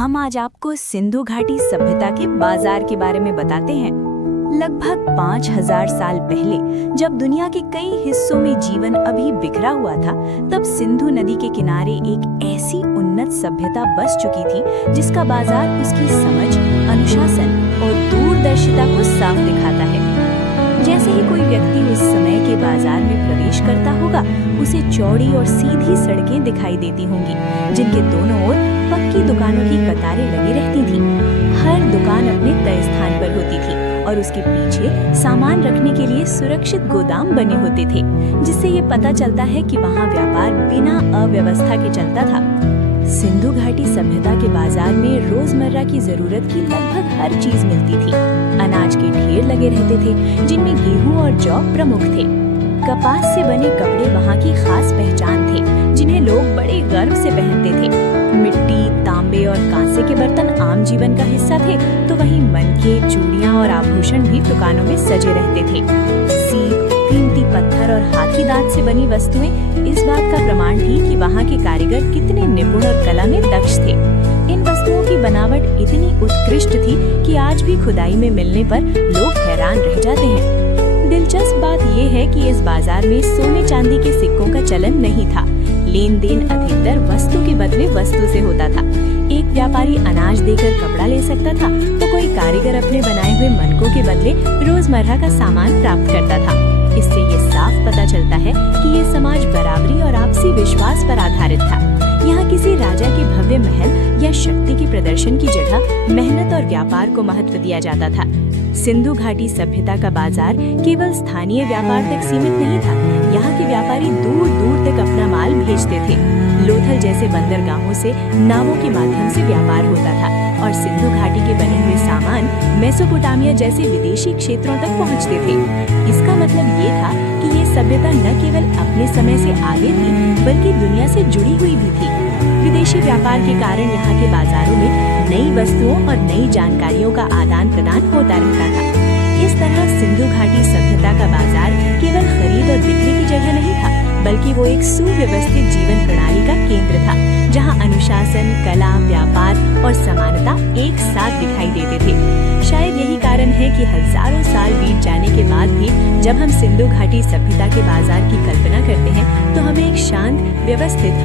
हम आज आपको सिंधु घाटी सभ्यता के बाजार के बारे में बताते हैं। लगभग 5000 साल पहले जब दुनिया के कई हिस्सों में जीवन अभी बिखरा हुआ था, तब सिंधु नदी के किनारे एक ऐसी उन्नत सभ्यता बस चुकी थी जिसका बाजार उसकी समझ, अनुशासन और दूरदर्शिता को साफ दिखाता है। जैसे ही कोई व्यक्ति उस समय के बाजार में प्रवेश करता होगा, उसे चौड़ी और सीधी सड़कें दिखाई देती होंगी, जिनके दोनों ओर पक्की दुकानों की कतारें लगी रहती थीं। हर दुकान अपने तय स्थान पर होती थी और उसके पीछे सामान रखने के लिए सुरक्षित गोदाम बने होते थे, जिससे ये पता चलता है कि वहाँ व्यापार बिना अव्यवस्था के चलता था। सिंधु घाटी सभ्यता के बाजार में रोजमर्रा की जरूरत की लगभग हर चीज मिलती थी। अनाज के ढेर लगे रहते थे, जिनमें गेहूं और जौ प्रमुख थे। कपास से बने कपड़े वहाँ की खास पहचान थे, जिन्हें लोग बड़े गर्व से पहनते थे। मिट्टी, तांबे और कांसे के बर्तन आम जीवन का हिस्सा थे, तो वहीं मनके, चूड़ियां और आभूषण भी दुकानों में सजे रहते थे। सीप, कीमती पत्थर और हाथी दांत से बनी वस्तुएं इस बात का प्रमाण थी कि वहाँ के कारीगर कितने निपुण और कला में दक्ष थे। इन वस्तुओं की बनावट इतनी उत्कृष्ट थी कि आज भी खुदाई में मिलने पर लोग हैरान रह जाते हैं। दिलचस्प बात यह है कि इस बाजार में सोने चांदी के सिक्कों का चलन नहीं था। लेन देन अधिकतर वस्तु के बदले वस्तु से होता था। एक व्यापारी अनाज देकर कपड़ा ले सकता था, तो कोई कारीगर अपने बनाए हुए मनकों के बदले रोजमर्रा का सामान प्राप्त करता था। इससे ये साफ पता चलता है कि ये समाज बराबरी और आपसी विश्वास पर आधारित था। यहाँ किसी राजा के भव्य महल या शक्ति के प्रदर्शन की जगह मेहनत और व्यापार को महत्व दिया जाता था। सिंधु घाटी सभ्यता का बाजार केवल स्थानीय व्यापार तक सीमित नहीं था। यहाँ के व्यापारी दूर दूर तक अपना माल भेजते थे। लोथल जैसे बंदरगाहों से नावों के माध्यम से व्यापार होता था और सिंधु घाटी के बने हुए सामान मेसोपोटामिया जैसे विदेशी क्षेत्रों तक पहुँचते थे। इसका मतलब ये था कि ये सभ्यता न केवल अपने समय से आगे थी, बल्कि दुनिया से जुड़ी हुई भी थी। विदेशी व्यापार के कारण यहाँ के बाजारों में नई वस्तुओं और नई जानकारियों का आदान प्रदान होता रहता था। इस तरह सिंधु घाटी सभ्यता का बाजार केवल खरीद और बिक्री की जगह नहीं था, बल्कि वो एक सुव्यवस्थित जीवन प्रणाली का केंद्र था, जहाँ अनुशासन, कला, व्यापार और समानता एक साथ दिखाई देते थे। शायद यही कारण है कि हजारों साल बीत जाने के बाद भी जब हम सिंधु घाटी सभ्यता के बाजार की कल्पना करते हैं, तो हमें एक शांत, व्यवस्थित